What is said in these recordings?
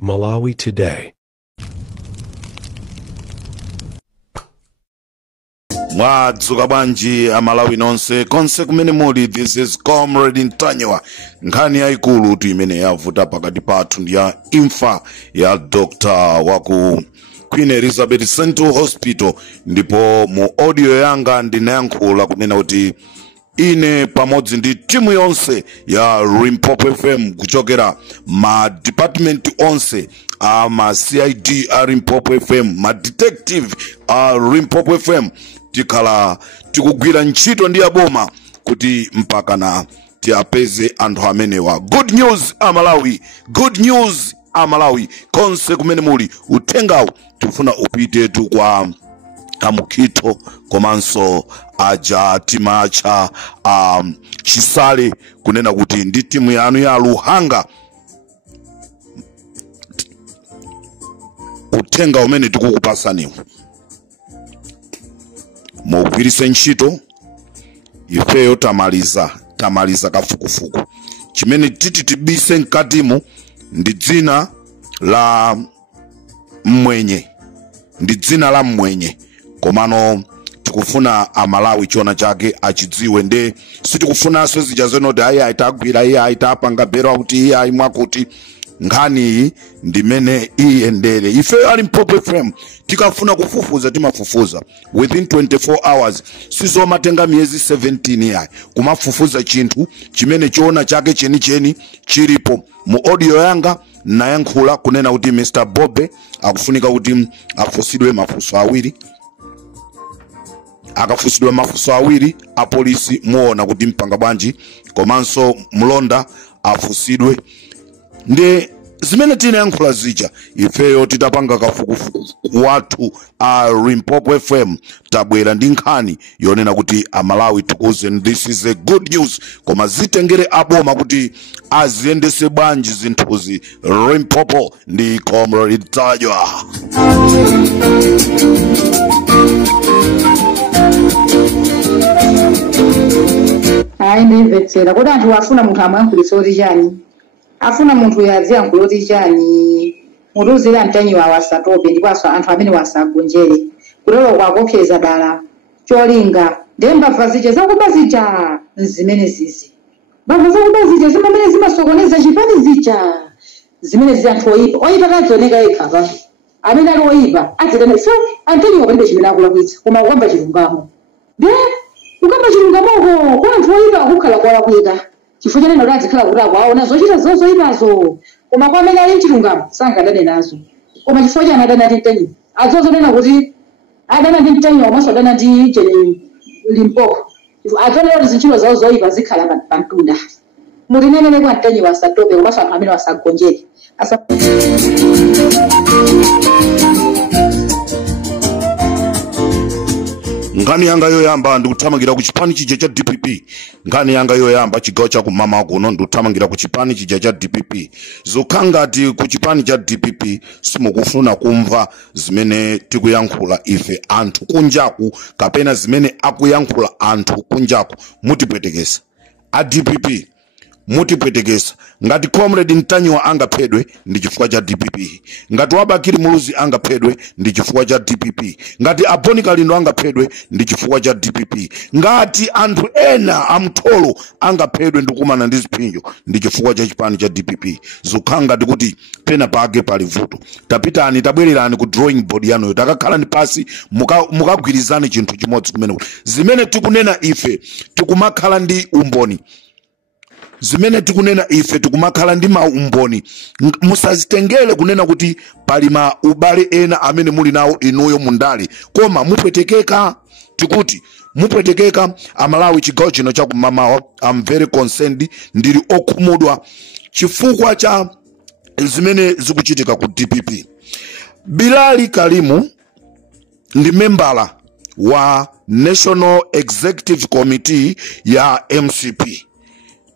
Malawi Today. Mwadzuka bwanji Amalawi nonse konse kumene muli. This is Comrade Ntanyiwa. Nkhani yaikulu imene yavuta pakati pathu ndi ya imfa ya Dr. waku Queen Elizabeth Central Hospital, ndipo mu audio yanga ndinayankhula kunena kuti ine pamodzi ndi timu yonse ya Limpopo FM kuchokera ma department onse ma CID a Limpopo FM, ma detective a Limpopo FM, tikhala tikugwira ntchito ndi aboma kuti mpaka na tiapeze anthu amenewa. Good news Amalawi, good news Amalawi konse kumene muli. Uthengawu tifuna upite tu kwa Amukhito komanso aja timacha Chisale kunena kuti ndi timu yanu ya Luhanga. Uthenga umene tikukupasaniwo mugwirise ntchito. Ifeyo tamaliza kafukufuku. Chimene titi tibise mkatimu ndi dzina la mwenye, ndi dzina la mwenye. Komano tikufuna Amalawi chona chake achidziwe, nde sitikufunanso zija zenoti ayi aitagwira iye aitapanga bero kuti iye aimwakuti. Nkhani iyi ndimene iyendere. Ifeyo ali Limpopo FM tikafuna kufufuza timafufuza within 24 hours. Sizomatenga miyezi 17 yayi kumafufuza chinthu chimene chona chake chenicheni chilipo. Mu audio yanga nayankhula kunena kuti Mr. Bobe akufunika kuti afusidwe mafuso awiri. Akafusidwe mafuso awiri a polisi muona kuti mpanga bwanji, komanso mlonda afusidwe. Nde zimene tinayankhula zija ifeyo titapanga kafukufuku wathu a Limpopo FM tabwera ndi nkhani yonena kuti Amalawi tikuze this is a good news, koma zitengere aboma kuti aziyendese bwanji zinthuzi. Limpopo ndi Comrade Ntanyiwa. Hayi ndimvetsera kuti anthu afuna munthu amayankhulitsa oti chani, afuna munthu yaziyankhula oti chani. Munthu uzira Ntanyiwa wasatope ndipo anthu amene wasagonjere kulero kwakopseza dala cholinga ndembava zija zakuba zija zimene zizi mbava zakuba zija zimene zimasokoneza chipani zija zimene zi anthu oyipa kadzioneka yekha amene ali oyipa adzitana so Ntanyiwa palibe chimene akulakwitsa koma ukamba chilungamo de ukamba chilungamoko kwa anthu oyipa akukhala kwalakwika chifukwa chanena kuti adzikhala kuti akwaona zochita zoyipazo, koma kwa amene ali mchilungamo sangadane nazo. Koma chifukwa chani adana ndi Ntanyiwa adzozonena kuti adana ndi Ntanyiwa komanso adana ndi Limpopo adzonena kuti zintchito zawo zoyipa zikhala pamtunda. Mutinenene kwa Ntanyiwa asatope komanso anthu amene wasagonjere Ngani yanga yoyamba ndikuthamangira ku chipani chija cha DPP. Ngani yanga yoyamba chigawo cha kumama kuno ndikuthamangira ku chipani chija cha DPP. Zokhangati ku chipani cha DPP simukufuna kumva zimene tikuyankhula ife anthu kunjaku kapena zimene akuyankhula anthu kunjaku. Mutipwetekesa a DPP, mutipwetekesa. Ngati Comrade Ntanyiwa angaphedwe ndi chifukwa cha DPP, ngati Wabakiri Muluzi angaphedwe ndi chifukwa cha DPP, ngati Aboni Kalindo angaphedwe ndi chifukwa cha DPP, ngati anthu ena amtholo angaphedwe ndikumana ndi ziphinjo ndi chifukwa cha chipani cha DPP. Zokhanga ndikuti pena pake pali vuto. Tapitani tabwererani ku drawing board yanoyo, takakhalani pasi mukagwirizane chinthu chimodzi kumene zimene tikunena ife tikumakhala ndi umboni. Zimene tikunena ife tikumakhala ndi maumboni. Musazitengele kunena kuti pali ma ubale ena amene muli nawo inuyo mundale, koma mupwetekeka. Tikuti mupwetekeka. Amalawi chigawo chino cha kumamawa I'm very concerned, ndili okhumudwa chifukwa cha zimene zikuchitika ku DPP. Bilali Kalimu ndi membala wa National Executive Committee ya MCP.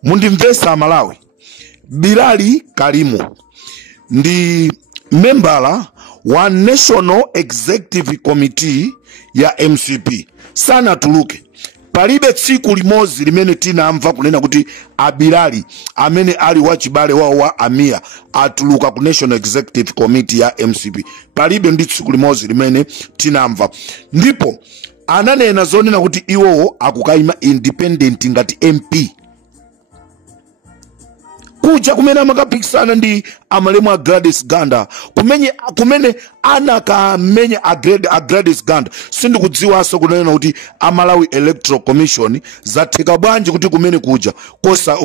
Mundimvesa Amalawi. Bilali Kalimu ndi membala wa National Executive Committee ya MCP. Sana tuluke. palibe tsiku limozi limene tinamva kunena kuti Abilali amene ali wachibale wawo wa Amia atuluka ku National Executive Committee ya MCP. Palibe ndi tsiku limozi limene tinamva. Ndipo ananena zonena kuti iwowo akukaima independent ngati MP. Kuja kumene amakapikisana ndi amalemu a Gladys Ganda, kumene anakamenya a Gladys Ganda, sindikudziwanso kunena kuti Malawi Electoral Commission zatheka bwanji kuti kumene kuja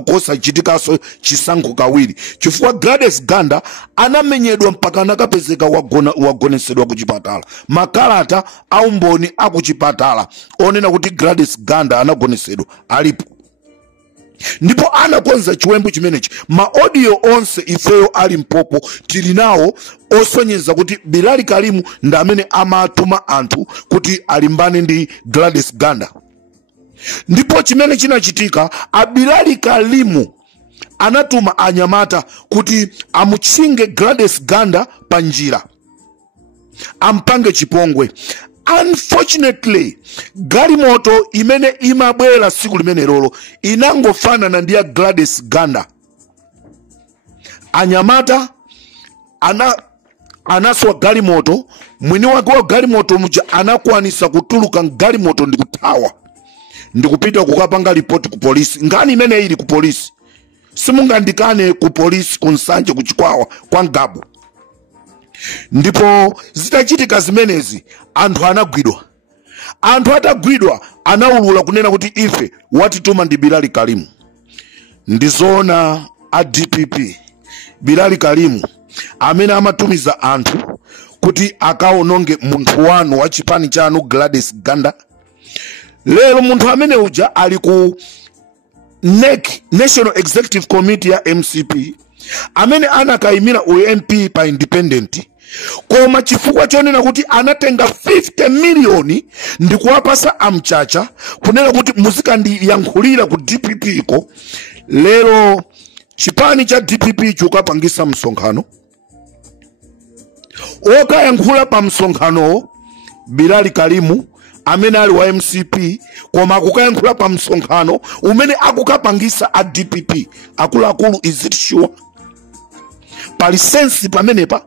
kosa chitikaso chisankho kawiri, chifukwa Gladys Ganda anamenyedwa mpaka anakapezeka wagonesedwa ku chipatala. Makalata aumboni akuchipatala onena kuti Gladys Ganda anagonesedwa alipo. Ndipo anakonza chiwembu chimenechi. Ma audio onse ifeyo ali mpopo tilinawo osonyeza kuti Bilali Kalimu ndamene amatuma anthu kuti alimbane ndi Gladys Ganda. Ndipo chimene chinachitika, Bilali Kalimu anatuma anyamata kuti amutchinge Gladys Ganda panjira, ampange chipongwe. Unfortunately, galimoto imene imabwera siku limene lolo inangofanana ndi ya Gladys Ganda. Anyamata anaswa galimoto, mwini wake wa galimoto muja anakwanisa kutuluka galimoto ndi kuthawa, ndi kupita kukapanga ripoti ku polisi. Ngani imene ili ku polisi, simungandikane ku polisi kunsanje kuchikwawa kwa Ngabu. Ndipo zitachitika zimenezi, anthu anagwidwa. Anthu atagwidwa anaulula kunena kuti ife watituma ndi Bilali Kalimu. Ndizona a DPP Bilali Kalimu amene amatumiza anthu kuti akaononge munthu wanu wa chipani chanu Gladys Ganda. Lero munthu amene uja ali ku NEC, National Executive Committee ya MCP, amene anakaimira UMP pa independent, koma chifukwa chonena kuti anatenga 50 million ndi kuwapasa amchacha kunena kuti muzikandiyankhulira ku DPP ko. Lero chipani cha DPP chukapangisa msonkhano, okayankhula pa msonkhano Bilali Kalimu amene ali wa MCP, koma akukayankhula pa msonkhano umene akukapangisa a DPP akuluakulu. Is it sure? Pali sensi pamenepa?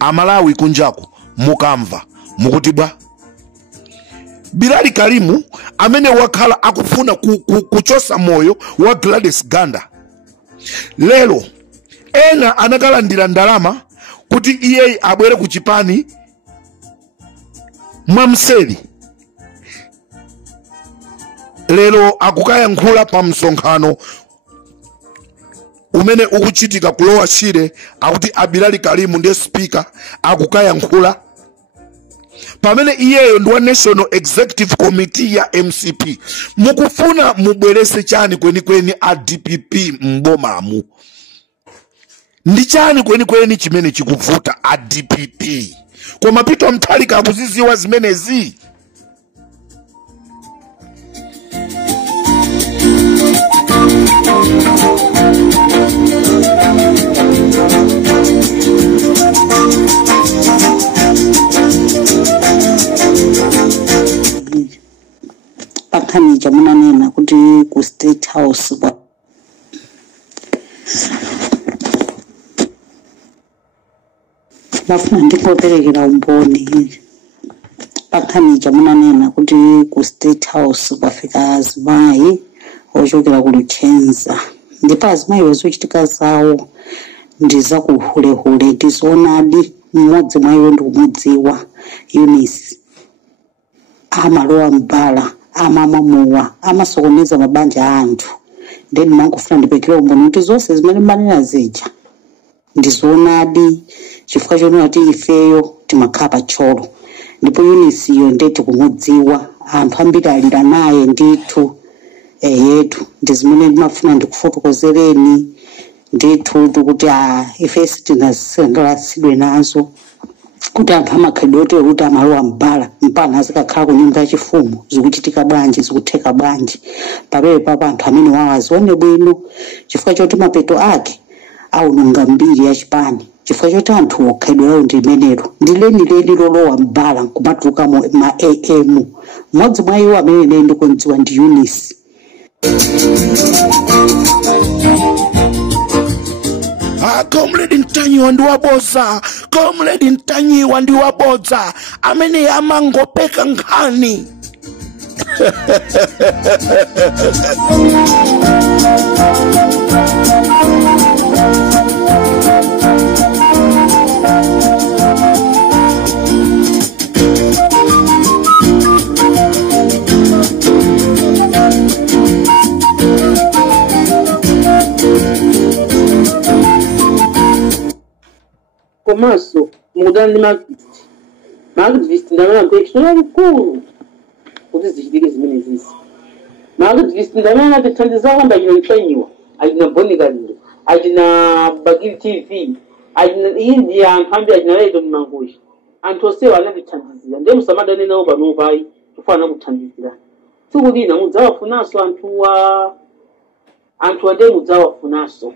Amalawi kunjako mukamva mukuti bwa Bilali Kalimu amene wakhala akufuna kuchosa moyo wa Gladys Ganda, lero ena anakalandira ndalama kuti iye abwere ku chipani mwamseli. Lero akukayankhula pa msonkhano umene ukuchitika kulowa Shire, akuti Bilali Kalimu ndiye speaker akukayankhula pamene iyeyo ndi wa National Executive Committee ya MCP. Mukufuna mubwerese chani kweni a DPP mbomamu? Ndi chani kweni chimene chikuvuta a DPP? Koma Peter Mutharika akuziziwa zimenezi. Pakani jamuna nena kuti ku State House ba bafuna ndikoperekera umboni. Pakani jamuna nena kuti ku State House kwafika azimayi ochokera ku Luchenza, ndipo azimayi wezochitika zawo ndiza kuhulehule. Ndizoonadi mmodzi mwa iwo ndikumudziwa, Eunice, amalowa mbala, amamamuwa, amasokoneza mabanja a anthu. Then mangofuna ndipekera umboni kuti zonse zimene manena zija ndizoonadi, chifukwa chonena kuti ifeyo timakhala pa tcholo. Ndipo Eunice iyo ndeti kumudziwa, anthu ambiri alira naye ndithu. Yetu ndizimene ndimafuna ndikufotokozereni ndithu kuti ifesi tinasengalasidwe nazo, kuti anthu amakhalidwe otero kuti amalowa mbala mpaka azikakhala ku nyumba yachifumu zikuchitika bwanji, zikutheka bwanji. Pamene papa anthu amene wawazione bwino, chifukwa choti mapeto ake aunonga mbiri ya chipani. chifukwa choti anthu okhaidwerawo ndi limenelo ndi lenileni lolowa mbala nkumatuluka ma AM. Mmodzi mwa iwo amene ine ndikudziwa ndi Eunice. Comrade Ntanyiwa ndi wabodza, Comrade Ntanyiwa ndi wabodza amene amangopeka nkhani. Komanso mukudana ndi maaktivist ndamene mpekisona likulu kuti zichitike zimene zizi. Maaktivist ndamene atithandiza kwamba achina Ntanyiwa, achina Bonikaliro, achina Bagiri TV, achina India, anthu ambiri achina Ledo Mmangushi. Anthu onsewa anatithandizira. Ndiye musamadane nawo panopa ayi chifukwa anakuthandizira. Tsiku lina mudzawafunanso anthu ande mudzawafunanso.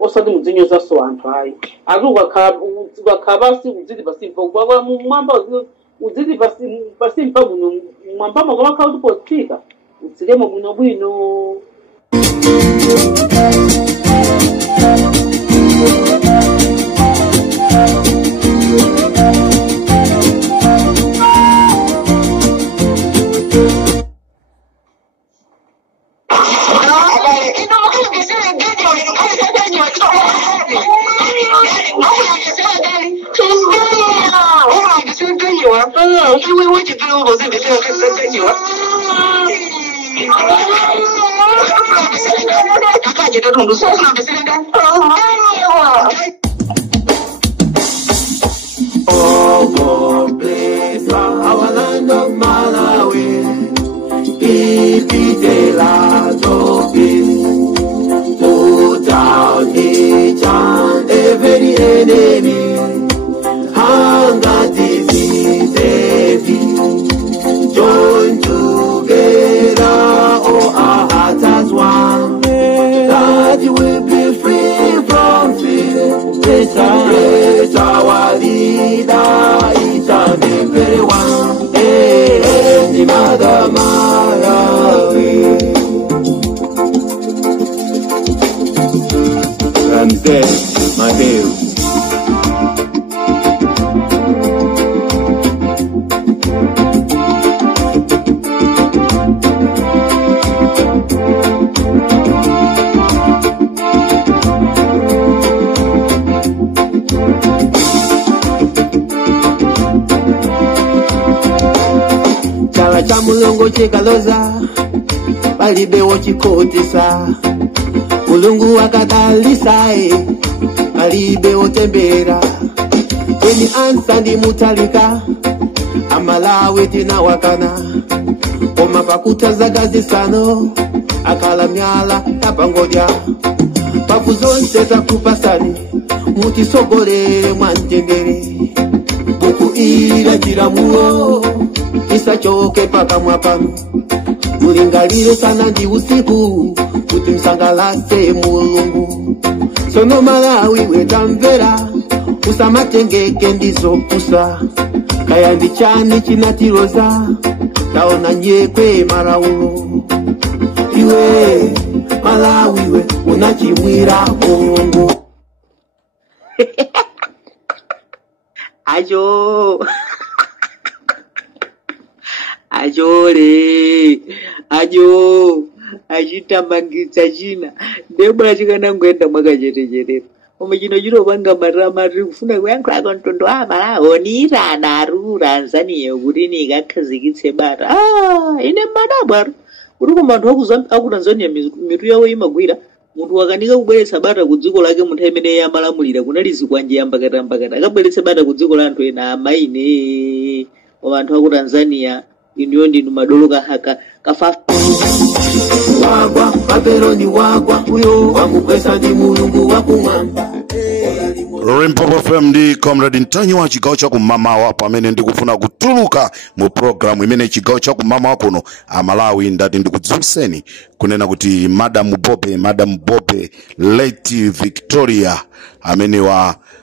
Osati mudzinyozaso anthu ayi. Atu ukakhala pasi udziti pasimpa kwa mwamba udziti pasimpa muno mwamba makomakhala kuti potsika utsilemo bwinobwino. Oh, bless our land of Malawi. Keep it a lot of peace. Put down each and every enemy. Hunger, disease, join together, oh, our hearts as one. That you will be free from fear. Let our leader, each and every one. Hey, Mother Malawi. Ramsey, my baby. Chala cha mulungu chikaloza palibewo chikotesa. Mulungu akadalisa palibewo tembera. Kweni ansa ndi mutalika Amalawi tinawakana. Oma pakuta zaka zisanu akala myala tapangodya. Pafu zonse zakupasani mutisogolere mwantendere. Buku ila chiramulo isachoke paka mwapanu. Mulingalire sana ndi usiku kuti msangalase mulungu. Sono Malawi wedamvera usamatengeke ndizopusa. Kaya ndichani chinatiroza taona nyekwe Malaulo. Iwe Malawi we unachimwira mulungu. Ajo ajole ajo achitambangitsa china ndebula chikanangoenda mwakachetecherera koma chino chinopanga maramari kufuna kuyankho akantondo Malawi onirana aru Tanzania kuti nikakhazikitse bata ine madabwaro kuti koma anthu aku Tanzania mitu yawo imagwira. Munthu wakanika kubweretsa bata ku dziko lake munthu amene yamalamulira kunali zikwanje yambakatambakata akabweretsa bata ku dziko la anthu ena amaine koma anthu aku Tanzania iniyo ndinu madolo kafa wagwa Babeloni wagwa uyo wakukwesa ndi mulungu wakumwamba. Rimpopo FM ndi Comrade Ntanywa chigawo cha kumamawa pamene ndikufuna kutuluka mu program imene chigawo cha kumamawa kuno Malawi ndati ndikudziwitseni kunena kuti Madam Bobe late Victoria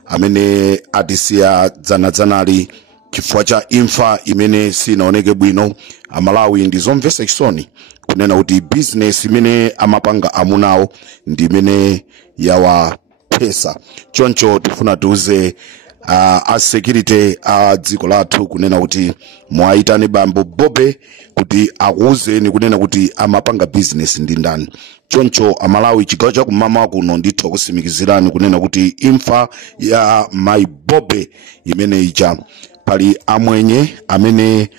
amene atisiya dzanali chifukwa cha imfa imene sinaoneke bwino Malawi ndizomvetsa chisoni kunena kuti business imene amapanga amunawo ndi imene yawa pesa choncho tifuna tuze a security a dziko lathu kunena kuti mwaitani bambo Bobe kuti akuuzeni kunena kuti amapanga business ndi ndani choncho Amalawi chigawo cha kumamawa kuno ndithu kusimikizirani kunena kuti imfa ya my Bobe imene ija pali amwenye amene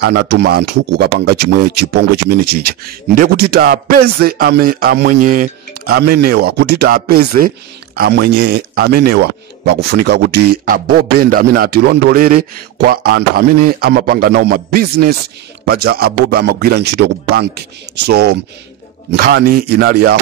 anatuma anthu kukapanga chipongwe chimene chija ndiye kuti tapeze amwenye amenewa kuti tapeze amwenye amenewa pakufunika kuti Bobe ndi amene atilondolere kwa anthu amene amapanga nawo ma business paja Bobe amagwira ntchito ku bank so nkhani inali ya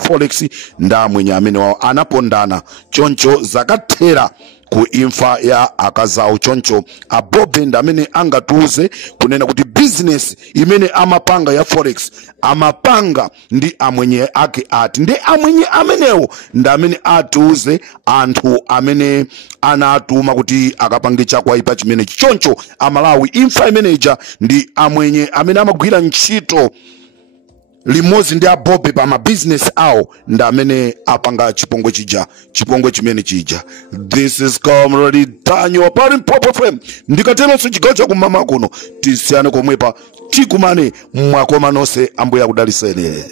forex nda mwenye amenewa anapondana choncho zakathera ku imfa ya akazawo choncho Bobe ndi amene angatuze kunena kuti business imene amapanga ya forex amapanga ndi amwenye ake ati ndi amwenye amenewo ndi amene atuze anthu amene anatuma kuti akapange chakwaipa chimene choncho Amalawi imfa imeneja ndi amwenye amene amagwira ntchito limozi ndi Bobe pa ma business awo ndi amene apanga chipongwe chimene chija. This is Comrade Ntanywa pa Rimpopo FM ndikatelonso chigawo cha kumamawa kuno tisiyane komwepa tikumane mwakoma nonse ambuye akudaliseni.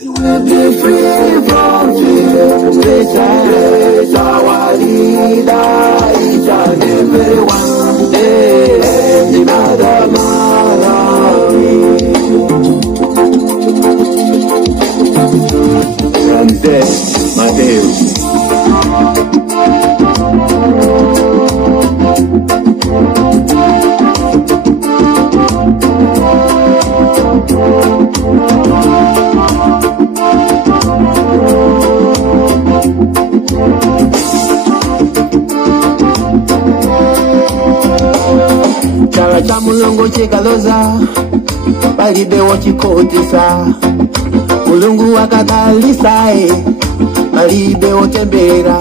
Ramses Mateus. Chala cha mulungu chikaloza palibe wochikotisa mulungu akadalisae palibe wotembera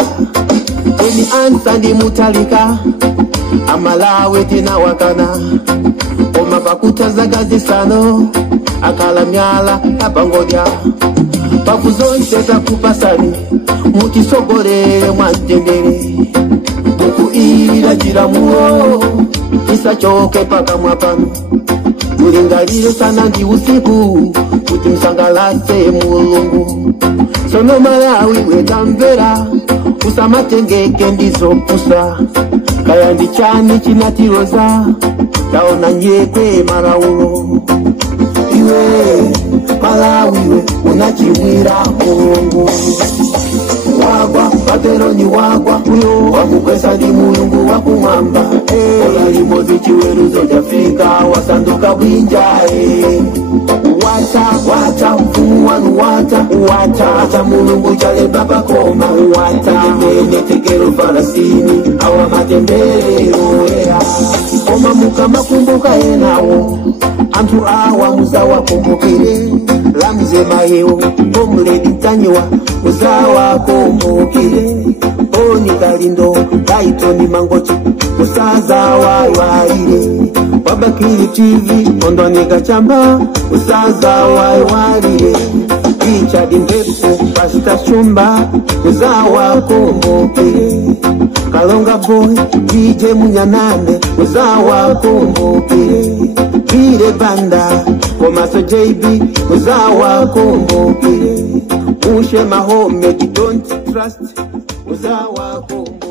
eni ansa ndi mutalika Amalawi tina wakana oma pakutaza gazisano akala myala apangodya pakuzonse takupasani mutisogolere mwantendere buku ila chiramuo isachoke paka mwapano mulingalire sana ndi usiku kuti msangalase mulungu sono Malawi wetamvera usamatengeke ndizopusa kaya ndi chani chinatiroza taona nyekwe Malaulo iwe Malawi we unachimwira mulungu wagwa pateroni wagwa uyo wakukwesa ndi mulungu wakumwamba ola limozi chiweruzo jafika wasanduka bwinjae wata mfumu wanu wata mulungu chale baba koma wata mene tekero farasini awa matembero koma mukama kumbuka yenawo antu awa muzawa kumbukire lamze mayo Comrade Ntanywa muzawa kumbukire oni kalindo kaitoni mangochi musaza waile wabakili TV ondoneka chamba musaza waile Richard Mbepu Pastor Shumba muzawa kumbukire Kalonga Boy DJ Munyanane muzawa kumbukire Bire Banda Komaso JB muzawa kumbukire Ushe Mahome Don't Trust muzawa kumbukire